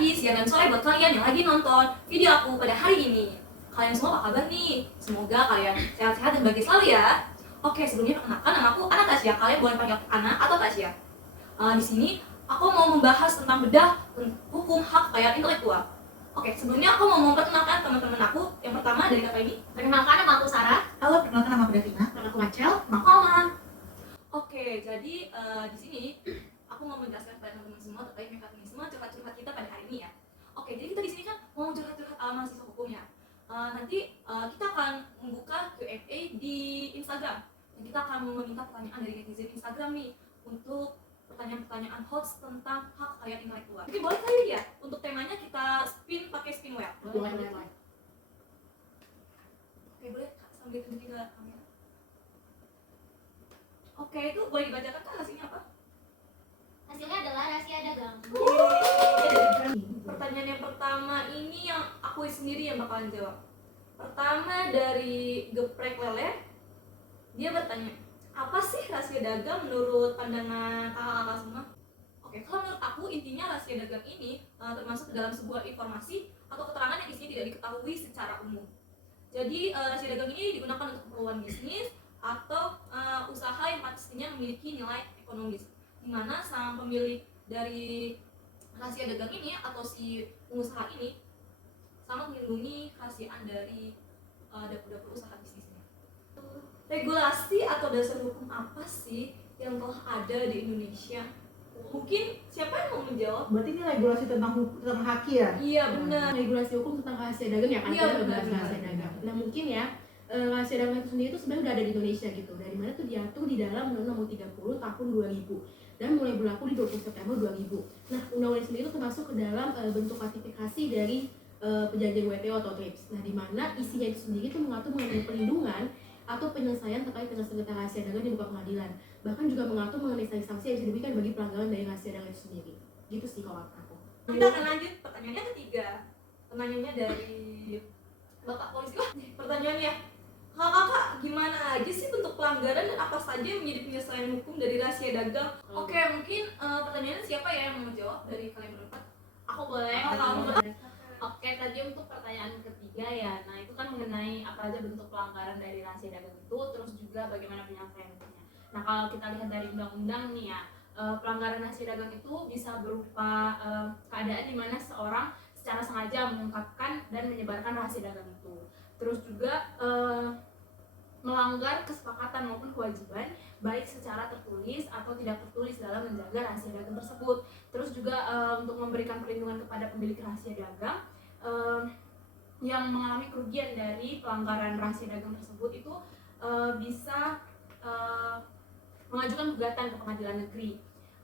pagi, siang, dan sore buat kalian yang lagi nonton video aku pada hari ini. Kalian semua apa kabar nih? Semoga kalian sehat-sehat dan bahagia selalu ya. Oke, sebelumnya perkenalkan, nama aku Ana Tasya. Kalian boleh panggil Ana atau Tasya. Di sini aku mau membahas tentang bedah hukum hak kekayaan intelektual. Oke, sebelumnya aku mau memperkenalkan teman-teman aku. Yang pertama dari kakak ini. Perkenalkan, nama aku Sarah. Halo, perkenalkan nama aku Davina. Nama aku Rachel. Oke, jadi di sini aku mau menjelaskan kepada teman-teman semua terkait mekanisme curhat-curhat kita pada hari ini ya. Oke, jadi kita di sini kan mau curhat-curhat mahasiswa hukum ya. Nanti kita akan membuka Q&A di Instagram. Dan kita akan meminta pertanyaan dari netizen Instagram nih untuk pertanyaan-pertanyaan host tentang hak kekayaan intelektual. Jadi boleh kali ya untuk temanya kita spin pakai spin wheel. Boleh. Oke, boleh Kak, sambil tunjukin ke kamera. Oke, itu boleh dibacakan Kak hasilnya apa? Hasilnya adalah rahasia dagang. Pertanyaan yang pertama ini yang aku sendiri yang bakalan jawab. Pertama dari Geprek Lele, dia bertanya, apa sih rahasia dagang menurut pandangan kakak-kakak semua? Oke, kalau menurut aku intinya rahasia dagang ini termasuk dalam sebuah informasi atau keterangan yang isinya tidak diketahui secara umum. Jadi rahasia dagang ini digunakan untuk keperluan bisnis atau usaha yang pastinya memiliki nilai ekonomis, di mana sang pemilik dari rahasia dagang ini atau si pengusaha ini sangat melindungi kerahasiaan dari dapur-dapur usaha bisnisnya. Regulasi atau dasar hukum apa sih yang telah ada di Indonesia? Mungkin siapa yang mau menjawab? Berarti ini regulasi tentang haki ya? Iya benar. Regulasi hukum tentang rahasia dagang ya kan? Iya, Kita benar. bahas rahasia dagang. Nah mungkin ya rahasia dagang itu sendiri itu sebenarnya udah ada di Indonesia gitu. Dari mana tuh diatur di dalam Undang-Undang Nomor 30 tahun 2000 dan mulai berlaku di 20 September 2000. Nah undang-undang sendiri itu termasuk ke dalam bentuk ratifikasi dari perjanjian WTO atau TRIPS. Nah di mana isinya itu sendiri itu mengatur mengenai perlindungan atau penyelesaian terkait dengan sengketa rahasia dagang di muka pengadilan. Bahkan juga mengatur mengenai sanksi yang bisa diberikan bagi pelanggaran dari rahasia dagang itu sendiri. Gitu sih kalau aku. Kita akan lanjut pertanyaannya ketiga. Pertanyaannya dari Bapak Polisi. Pertanyaannya, kakak gimana aja sih bentuk pelanggaran dan apa saja yang menjadi penyelesaian hukum dari rahasia dagang? Oke, mungkin pertanyaannya siapa ya yang mau menjawab dari kalian berempat? Aku boleh. Kamu Oke, tadi untuk pertanyaan ketiga ya. Nah, itu kan mengenai apa aja bentuk pelanggaran dari rahasia dagang itu, terus juga bagaimana penyelesaian hukumnya. Nah, kalau kita lihat dari undang-undang nih ya, pelanggaran rahasia dagang itu bisa berupa keadaan di mana seorang secara sengaja mengungkapkan dan menyebarkan rahasia dagang itu. Terus juga melanggar kesepakatan maupun kewajiban baik secara tertulis atau tidak tertulis dalam menjaga rahasia dagang tersebut. Terus juga untuk memberikan perlindungan kepada pemilik rahasia dagang yang mengalami kerugian dari pelanggaran rahasia dagang tersebut itu bisa mengajukan gugatan ke pengadilan negeri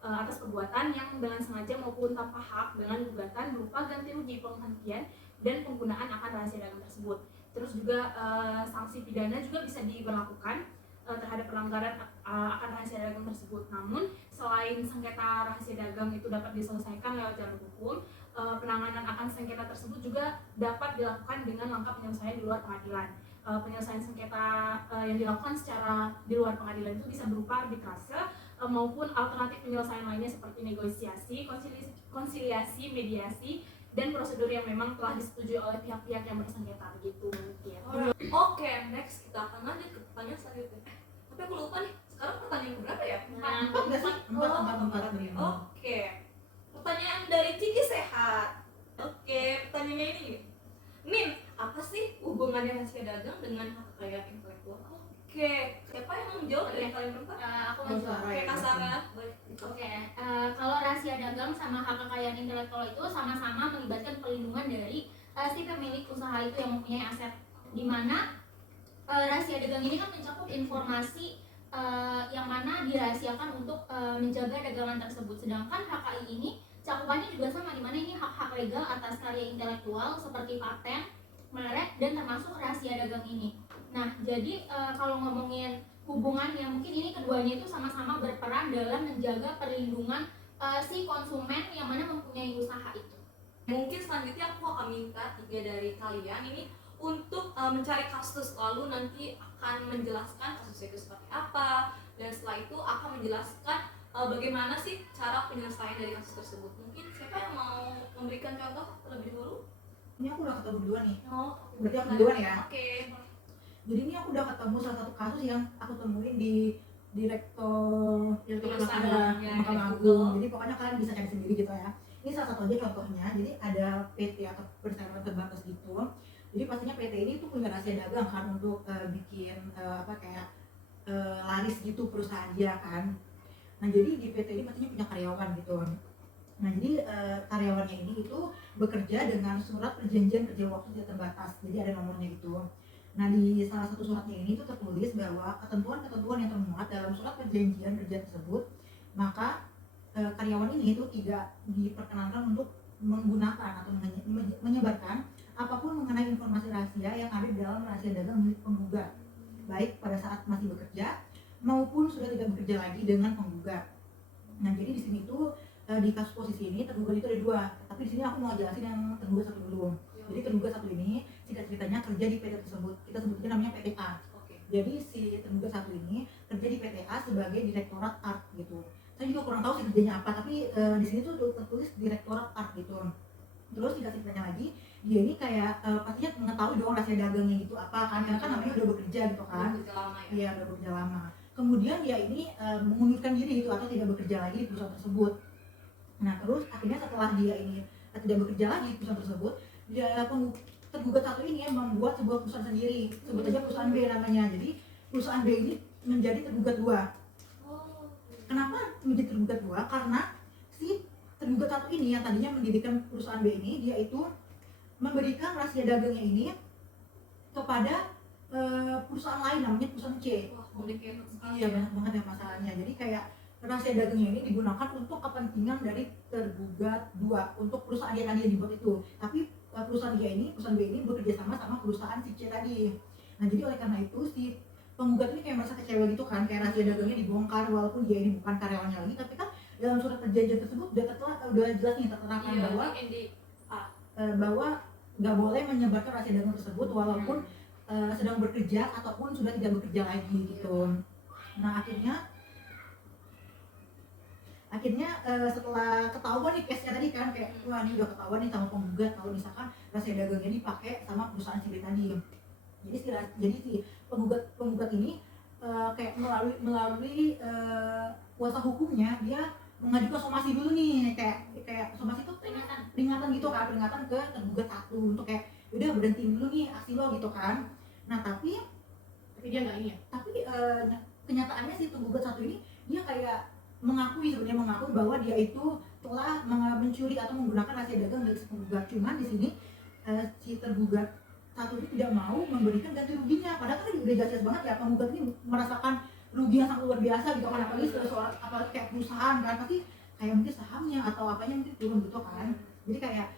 atas perbuatan yang dengan sengaja maupun tanpa hak dengan gugatan berupa ganti rugi, penghentian dan penggunaan akan rahasia dagang tersebut. Terus juga sanksi pidana juga bisa diberlakukan terhadap pelanggaran akan rahasia dagang tersebut. Namun selain sengketa rahasia dagang itu dapat diselesaikan lewat jalur hukum, penanganan akan sengketa tersebut juga dapat dilakukan dengan langkah penyelesaian di luar pengadilan. Penyelesaian sengketa yang dilakukan secara di luar pengadilan itu bisa berupa arbitrase maupun alternatif penyelesaian lainnya seperti negosiasi, konsiliasi, mediasi, dan prosedur yang memang telah disetujui oleh pihak-pihak yang bersengketa begitu mungkin. Oke, next kita akan lanjut ke pertanyaan selanjutnya. Tapi aku lupa nih, sekarang pertanyaan berapa ya? Empat nggak sih? Empat nih. Oke, pertanyaan dari Kiki Sehat. Oke, pertanyaannya ini. Min, apa sih hubungannya rahasia dagang dengan hak kekayaan intelektual? Oke, siapa yang mau menjawab dari kalian berempat? Aku menjawab. Oke, Kak Sarah. Boleh. Oke, kalau rahasia dagang sama hak kekayaan intelektual itu sama-sama melibatkan perlindungan dari si pemilik usaha itu yang mempunyai aset, di mana rahasia dagang ini kan mencakup informasi yang mana dirahasiakan untuk menjaga dagangan tersebut. Sedangkan HKI ini cakupannya juga sama, di mana ini hak-hak legal atas karya intelektual seperti paten, merek, dan termasuk rahasia dagang ini. Nah, jadi kalau ngomongin hubungannya, mungkin ini keduanya itu sama-sama berperan dalam menjaga perlindungan si konsumen yang mana mempunyai usaha itu. Mungkin selanjutnya aku akan minta 3 dari kalian ini untuk mencari kasus, lalu nanti akan menjelaskan kasusnya itu seperti apa, dan setelah itu akan menjelaskan bagaimana sih cara penyelesaian dari kasus tersebut. Mungkin siapa siapa yang mau memberikan contoh terlebih dahulu? Ini aku udah ketemu dua nih. Oh, Berarti aku duluan ya. Oke. Jadi ini aku udah ketemu salah satu kasus yang aku temuin di Direktur Jurusan, ya, Mahkamah Agung. Jadi pokoknya kalian bisa cari sendiri gitu ya. Ini salah satu aja contohnya. Jadi ada PT atau perseroan terbatas gitu. Jadi pastinya PT ini tuh punya rahasia dagang kan untuk bikin laris gitu perusahaan dia kan. Nah jadi di PT ini pastinya punya karyawan gitu. Nah jadi karyawannya ini itu bekerja dengan surat perjanjian kerja waktu tidak terbatas. Jadi ada nomornya gitu. Nah di salah satu suratnya ini tuh tertulis bahwa ketentuan-ketentuan yang termuat dalam surat perjanjian kerja tersebut, maka karyawan ini itu tidak diperkenankan untuk menggunakan atau menyebarkan apapun mengenai informasi rahasia yang ada di dalam rahasia dagang milik penggugat, baik pada saat masih bekerja maupun sudah tidak bekerja lagi dengan penggugat. Nah jadi di sini tuh di kasus posisi ini tergugat itu ada dua, tapi di sini aku mau jelasin yang tergugat satu dulu. Jadi tergugat satu ini singkat ceritanya kerja di PT tersebut, kita sebutnya namanya PTA. Oke. Jadi si tergugat satu ini kerja di PTA sebagai Direktorat Art gitu. Saya juga kurang tahu sih kerjanya apa, tapi di sini tuh tertulis Direktorat Art gitu. Terus singkat ceritanya lagi, dia ini kayak pastinya mengetahui dong rahasia dagangnya gitu apa kan, karena kan namanya udah bekerja gitu kan. Udah lama ya. Iya udah bekerja lama. Kemudian dia ini mengundurkan diri gitu atau tidak bekerja lagi di perusahaan tersebut. Nah terus akhirnya setelah dia ini tidak bekerja lagi di perusahaan tersebut, dia tergugat satu ini membuat sebuah perusahaan sendiri, sebut aja perusahaan B namanya. Jadi perusahaan B ini menjadi tergugat dua. Oh. Kenapa menjadi tergugat dua? Karena si tergugat satu ini yang tadinya mendirikan perusahaan B ini, dia itu memberikan rahasia dagangnya ini kepada perusahaan lain namanya perusahaan C. Wah, complicated sekali Iya ya. banyak banget ya masalahnya. Jadi kayak rahasia dagangnya ini digunakan untuk kepentingan dari tergugat dua untuk perusahaan dia tadi yang dibuat itu. Tapi perusahaan B ini bekerja sama perusahaan si C tadi. Nah jadi oleh karena itu si penggugat ini kayak merasa kecewa gitu kan, kayak rahasia dagangnya dibongkar walaupun dia ini bukan karyawannya lagi, tapi kan dalam surat perjanjian tersebut udah jelas nih tertera kan Iya, bahwa ini di bahwa nggak boleh menyebarkan rahasia dagang tersebut walaupun sedang bekerja ataupun sudah tidak bekerja lagi gitu. Nah akhirnya setelah ketahuan nih case-nya tadi kan kayak wah ini udah ketahuan nih sama penggugat kalau misalkan rahasia dagangnya dipakai sama perusahaan si B tadi. Jadi si penggugat ini kayak melalui kuasa hukumnya dia mengajukan somasi dulu nih, kayak somasi itu peringatan gitu kan, peringatan ke tergugat satu untuk kayak udah berhenti dulu nih aksi lo gitu kan. Nah tapi dia nggak ini ya. tapi kenyataannya si tergugat satu ini dia kayak mengakui bahwa dia itu telah mencuri atau menggunakan rahasia dagang dari si penggugat. Cuman di sini si tergugat satu itu tidak mau memberikan ganti ruginya, padahal kan udah jelas banget ya penggugat ini merasakan rugi yang sangat luar biasa gitu kan, apalagi soal kayak perusahaan kan pasti kayak mungkin sahamnya atau apanya mungkin turun gitu kan. Jadi kayak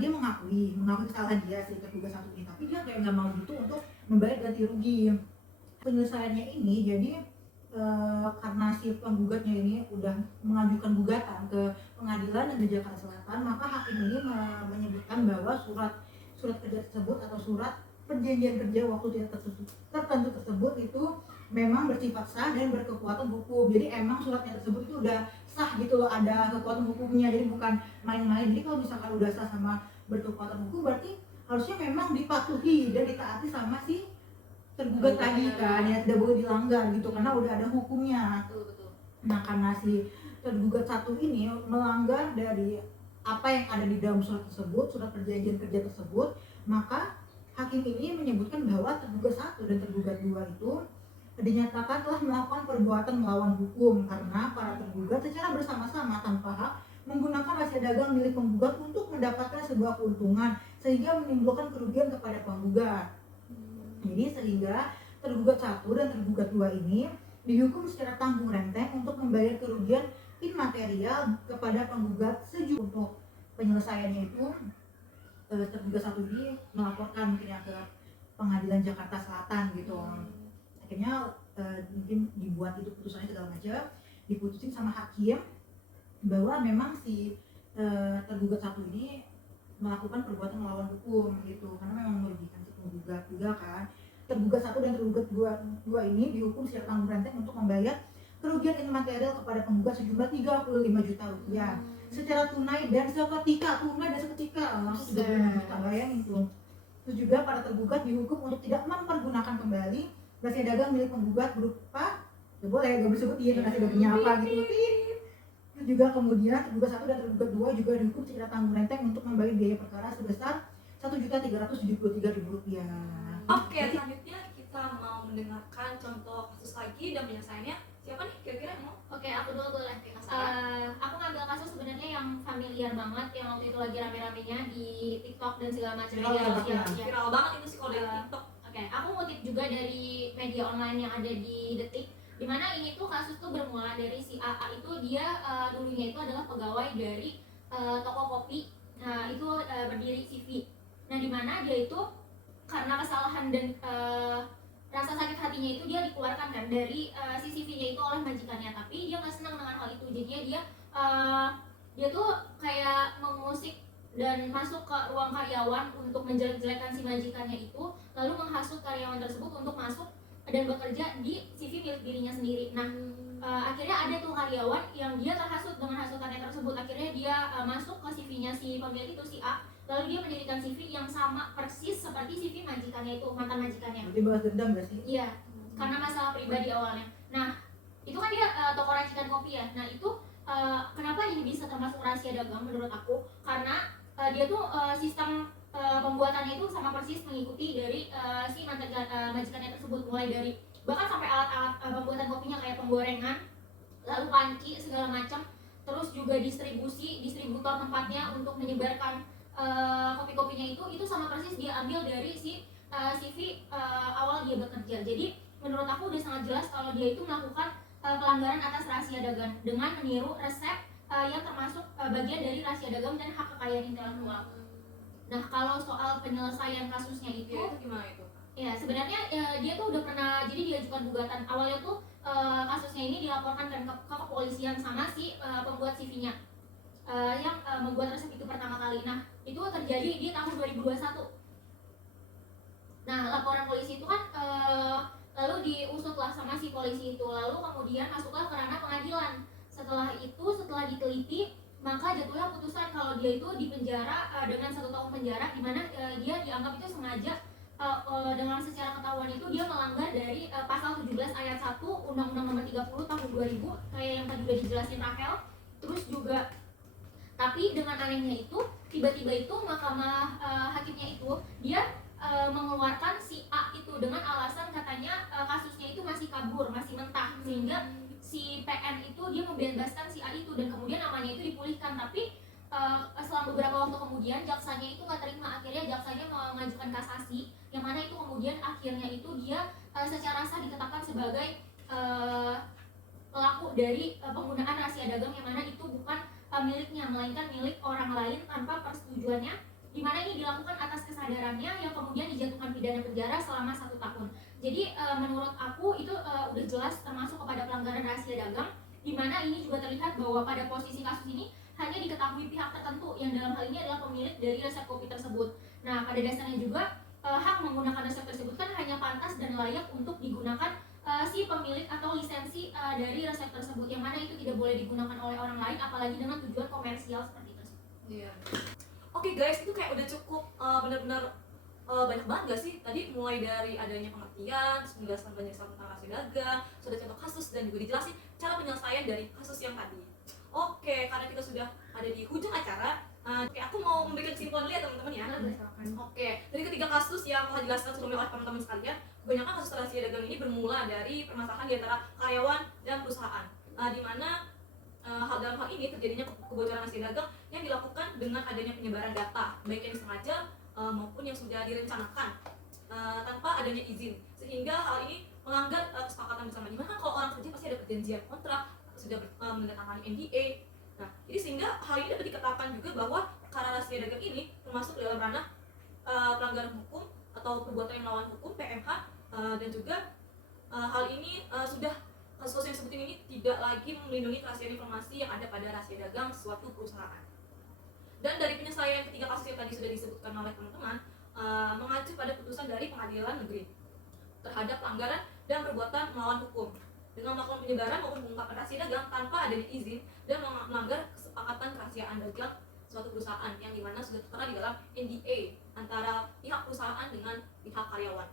dia mengakui kesalahan dia si tergugat satu ini, tapi dia kayak nggak mau gitu untuk membayar ganti rugi. Penyelesaiannya ini jadi karena si penggugatnya ini udah mengajukan gugatan ke pengadilan negeri Jakarta Selatan, maka hakim ini menyebutkan bahwa surat kerja tersebut atau surat perjanjian kerja waktu tidak tertentu tersebut itu memang bersifat sah dan berkekuatan hukum. Jadi emang suratnya tersebut itu udah sah gitu loh, ada kekuatan hukumnya, jadi bukan main-main. Jadi kalau misalkan udah sah sama berkekuatan hukum berarti harusnya memang dipatuhi dan ditaati sama si tergugat tadi kan, ya tidak boleh dilanggar gitu karena udah ada hukumnya. betul. Nah karena si tergugat satu ini melanggar dari apa yang ada di dalam surat tersebut, surat perjanjian kerja tersebut, maka hakim ini menyebutkan bahwa tergugat satu dan tergugat dua itu dinyatakan telah melakukan perbuatan melawan hukum karena para tergugat secara bersama-sama tanpa hak menggunakan rahasia dagang milik penggugat untuk mendapatkan sebuah keuntungan sehingga menimbulkan kerugian kepada penggugat. Jadi sehingga tergugat satu dan tergugat dua ini dihukum secara tanggung renteng untuk membayar kerugian imaterial kepada penggugat sejumlah. Untuk penyelesaiannya itu tergugat satu ini melaporkan mungkin ya ke pengadilan Jakarta Selatan gitu. Akhirnya mungkin dibuat itu putusannya segala macam, diputusin sama hakim bahwa memang si tergugat satu ini melakukan perbuatan melawan hukum gitu karena memang merugikan si penggugat juga kan. Tergugat satu dan tergugat dua ini dihukum secara tanggung renteng untuk membayar kerugian imaterial kepada penggugat sejumlah 35 juta rupiah. secara tunai dan seketika, langsung 36 juta, bayangin tuh. Itu juga para tergugat dihukum untuk tidak mempergunakan kembali rahasia dagang milik penggugat berupa, ya boleh gak disebutin rahasia dagangnya apa gitu. Itu juga kemudian tergugat 1 dan tergugat 2 juga dihukum secara tanggung renteng untuk membayar biaya perkara sebesar Rp1.373.000. Oke, selanjutnya kita mau mendengarkan contoh kasus lagi dan penyelesaiannya. Siapa nih kira-kira yang mau? Oke, aku dulu boleh. Aku ngambil kasus sebenarnya yang familiar banget, yang waktu itu lagi rame-ramenya di TikTok dan segala macam media sosial. Ya. Viral banget itu sih kalau dari TikTok. Oke, aku ngutip juga dari media online yang ada di Detik, dimana ini tuh kasus tuh bermula dari si AA itu dia dulunya itu adalah pegawai dari toko kopi. Nah itu berdiri CV. Nah dimana dia itu karena kesalahan dan rasa sakit hatinya itu dia dikeluarkan kan dari CCTV-nya itu oleh majikannya, tapi dia nggak senang dengan hal itu. Jadinya dia tuh kayak mengusik dan masuk ke ruang karyawan untuk menjelek-jelekan si majikannya itu, lalu menghasut karyawan tersebut untuk masuk dan bekerja di CV milik dirinya sendiri. Nah akhirnya ada tuh karyawan yang dia terhasut dengan hasutannya tersebut. Akhirnya dia masuk ke CV-nya si pemilik itu, si A, lalu dia mendirikan CV yang sama persis seperti CV majikannya itu, mantan majikannya. Berarti balas dendam gak sih? Iya, karena masalah pribadi awalnya. Nah itu kan dia toko racikan kopi ya. Nah itu kenapa ini bisa termasuk rahasia dagang menurut aku, karena dia tuh sistem pembuatannya itu sama persis mengikuti dari si mantan majikannya tersebut, mulai dari bahkan sampai alat-alat pembuatan kopinya kayak penggorengan, lalu panci segala macam, terus juga distributor tempatnya untuk menyebarkan kopi-kopinya itu sama persis dia ambil dari si CV awal dia bekerja. Jadi menurut aku udah sangat jelas kalau dia itu melakukan pelanggaran atas rahasia dagang dengan meniru resep yang termasuk bagian dari rahasia dagang dan hak kekayaan intelektual. Nah kalau soal penyelesaian kasusnya itu, Itu gimana itu? ya sebenarnya dia tuh udah pernah, jadi diajukan gugatan. Awalnya tuh kasusnya ini dilaporkan ke kepolisian sama si pembuat CV-nya yang membuat resep itu pertama kali. Nah itu terjadi di tahun 2021. Nah laporan polisi itu kan lalu diusutlah sama si polisi itu, lalu kemudian masuklah ke ranah pengadilan. Setelah diteliti, maka jatuhlah putusan kalau dia itu dipenjara dengan 1 tahun penjara, di mana dia dianggap itu sengaja dengan secara ketahuan itu dia melanggar dari pasal 17 ayat 1 Undang-Undang Nomor 30 tahun 2000 kayak yang tadi udah dijelasin Rahel. Terus juga tapi dengan anehnya itu tiba-tiba itu mahkamah hakimnya itu dia mengeluarkan si A itu dengan alasan katanya kasusnya itu masih kabur, masih mentah, sehingga si PN itu dia membebaskan si A itu dan kemudian namanya itu dipulihkan. Tapi setelah beberapa waktu kemudian jaksanya itu nggak terima, akhirnya jaksanya mengajukan kasasi, yang mana itu kemudian akhirnya itu dia secara sah ditetapkan sebagai pelaku dari penggunaan rahasia dagang, yang mana itu bukan miliknya melainkan milik orang lain tanpa persetujuannya, di mana ini dilakukan atas kesadarannya, yang kemudian dijatuhkan pidana penjara selama 1 tahun. Jadi menurut aku itu udah jelas termasuk kepada pelanggaran rahasia dagang, di mana ini juga terlihat bahwa pada posisi kasus ini hanya diketahui pihak tertentu yang dalam hal ini adalah pemilik dari resep kopi tersebut. Nah pada dasarnya juga hak menggunakan resep tersebut kan hanya pantas dan layak untuk digunakan si pemilik atau lisensi dari resep tersebut, yang mana itu tidak boleh digunakan oleh orang lain apalagi dengan tujuan komersial seperti itu. Iya. Oke guys, itu kayak udah cukup benar-benar banyak banget gak sih? Tadi mulai dari adanya pengertian, terus menjelaskan banyak soal tentang rahasia dagang, sudah contoh kasus dan juga dijelasin cara penyelesaian dari kasus yang tadi. Oke, karena kita sudah ada di ujung acara, oke, aku mau memberikan kesimpulan dulu ya teman-teman ya. Oke, dari ketiga kasus yang telah dijelaskan sebelumnya oleh teman-teman sekalian, kebanyakan kasus rahasia dagang ini bermula dari permasalahan di antara karyawan dan perusahaan, di mana dalam hal ini terjadinya kebocoran rahasia dagang yang dilakukan dengan adanya penyebaran data, baik yang disengaja maupun yang sudah direncanakan tanpa adanya izin, sehingga hal ini melanggar kesepakatan bersama. Dimana kan kalau orang kerja pasti ada perjanjian kontrak, sudah menandatangani NDA. Nah, jadi sehingga hal ini dapat dikatakan juga bahwa perkara rahasia dagang ini termasuk dalam ranah pelanggaran hukum atau perbuatan yang melawan hukum (PMH), dan juga hal ini sudah kasus yang disebutin ini tidak lagi melindungi kerahasiaan informasi yang ada pada rahasia dagang suatu perusahaan. Dan dari penyelesaian ketiga kasus yang tadi sudah disebutkan oleh teman-teman, mengacu pada putusan dari pengadilan negeri terhadap pelanggaran dan perbuatan melawan hukum dengan melakukan penyebaran maupun pengungkapan rahasia dagang tanpa adanya izin dan melanggar kesepakatan kerahasiaan dagang suatu perusahaan yang dimana sudah tertera di dalam NDA antara pihak perusahaan dengan pihak karyawan.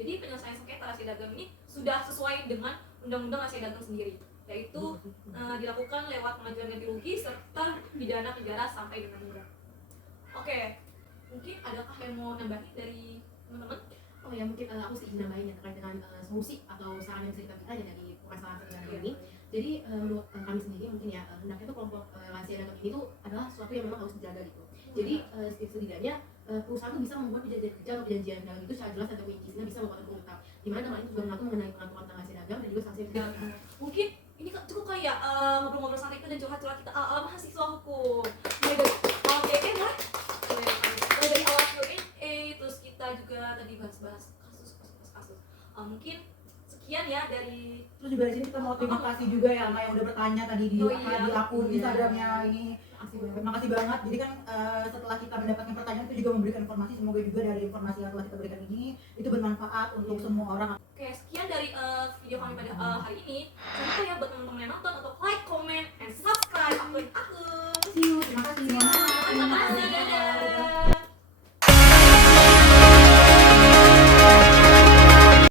Jadi penyelesaian sengketa rahasia dagang ini sudah sesuai dengan undang-undang rahasia dagang sendiri, yaitu dilakukan lewat pengajuan ganti rugi serta pidana penjara sampai dengan murah. Oke, mungkin adakah yang mau nambahin dari teman-teman? Oh ya, mungkin aku sih izin nambahin ya terkait dengan solusi atau saran yang bisa kita berikan aja dari masalah sebenarnya ini. Jadi menurut kami sendiri mungkin ya hendaknya tuh kelompok rahasia dagang ini tuh adalah sesuatu yang memang harus dijaga gitu. Jadi setidaknya perusahaan tuh bisa membuat perjanjian kerja atau perjanjian dagang itu secara jelas dan terperinci sehingga bisa membuat terungkap. Di mana teman itu juga mengatur mengenai pengaturan tentang rahasia dagang dan juga sanksi yang Dan mungkin ini cukup kali ya ngobrol-ngobrol santai itu dan curhat-curhat kita ala mahasiswa hukum. Mulai dari awal Q&A lah, mulai dari awal Q&A, terus kita juga tadi bahas-bahas kasus. Mungkin sekian ya dari Terus juga di sini kita mau terima kasih juga ya sama yang udah bertanya tadi di di akun Instagramnya ini. Terima kasih banget. Jadi kan setelah kita mendapatkan pertanyaan itu juga memberikan informasi, semoga juga dari informasi yang telah kita berikan ini itu bermanfaat untuk semua orang. Oke, sekian dari video kami pada hari ini.